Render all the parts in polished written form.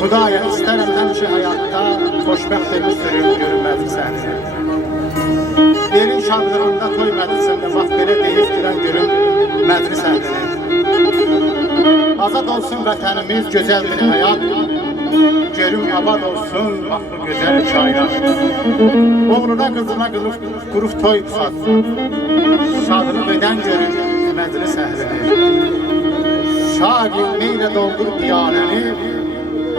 Xudaya istərəm həmişə həyatda xoşbəxt sürüm görünmədi səni. Yerin şadlığında toy məclisində bax belə deyib girən görüm məclis əhlini. Azad olsun vətənimiz, gözəl bir həyat. Görüm abad olsun bax bu gözəl kainat. Oğluna qızına qurub toy satsın. Şadlıq edən görüm məclis əhlini. Şagil meyle doldur piyanəni,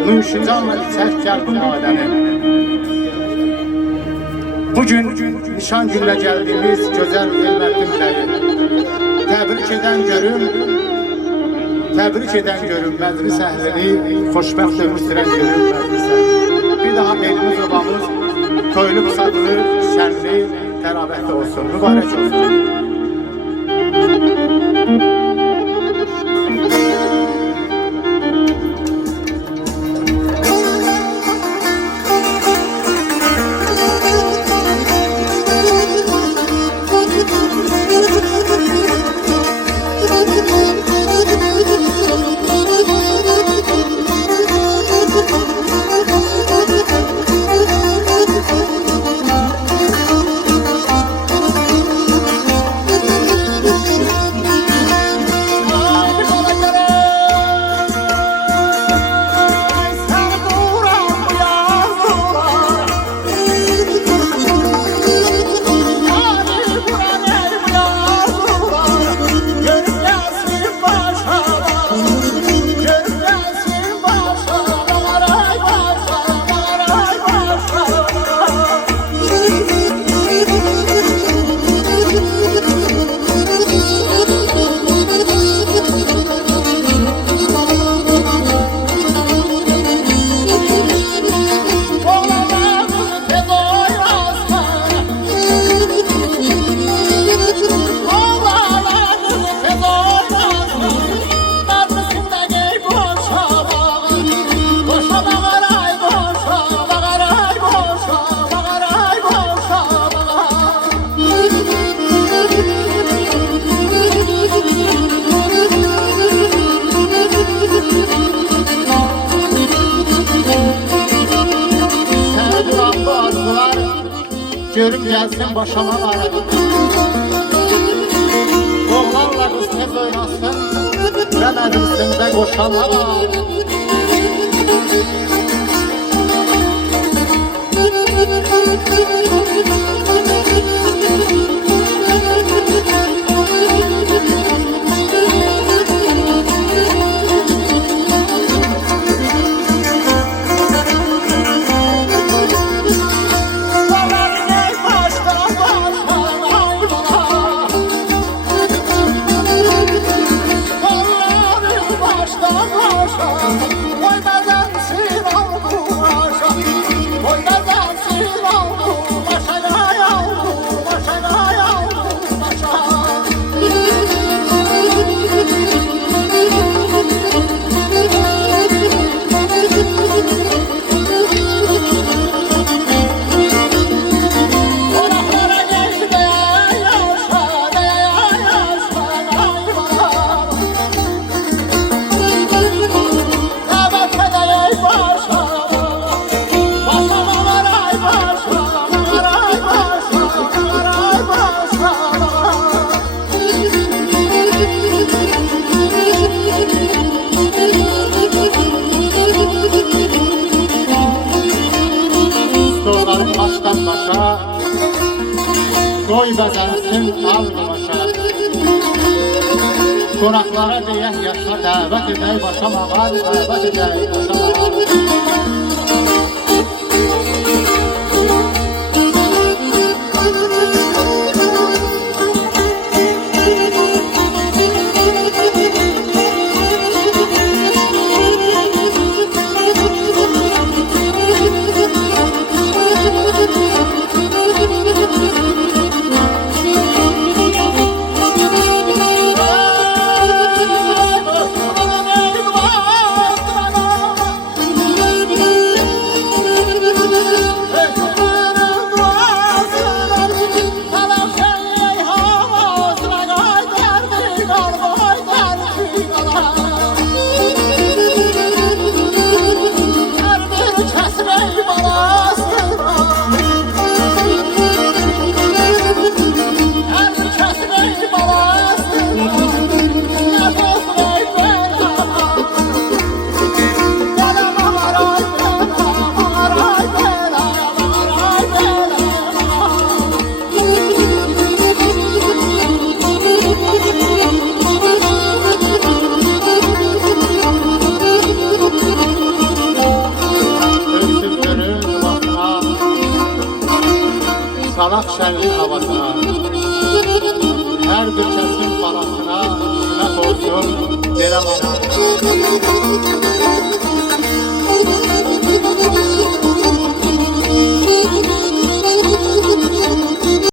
nuşicanla içək gəl bu madəni. Bugün nişan günlə gəldiyimiz gözəl Elmərdim bəyi təbrik edən görüm məclis əhlini, xoşbəxt ömür sürən görüm məclis əhlini. Bir daha elimiz obamız toylu sadlı, şənli, tərabətli olsun, mübarək olsun. Görüm gelsin başıma ağrı. Oğlanla kız tez oynasın, ben elimsinde koşanlar ağrı. Baştan başa, toy bəzənsin aldı başa. Qonaqlara deyək yaşa, dəvət edək başa mağal, dəvət edək başa mağal. Hər bir kəsin balasına qismət olsun belə mana.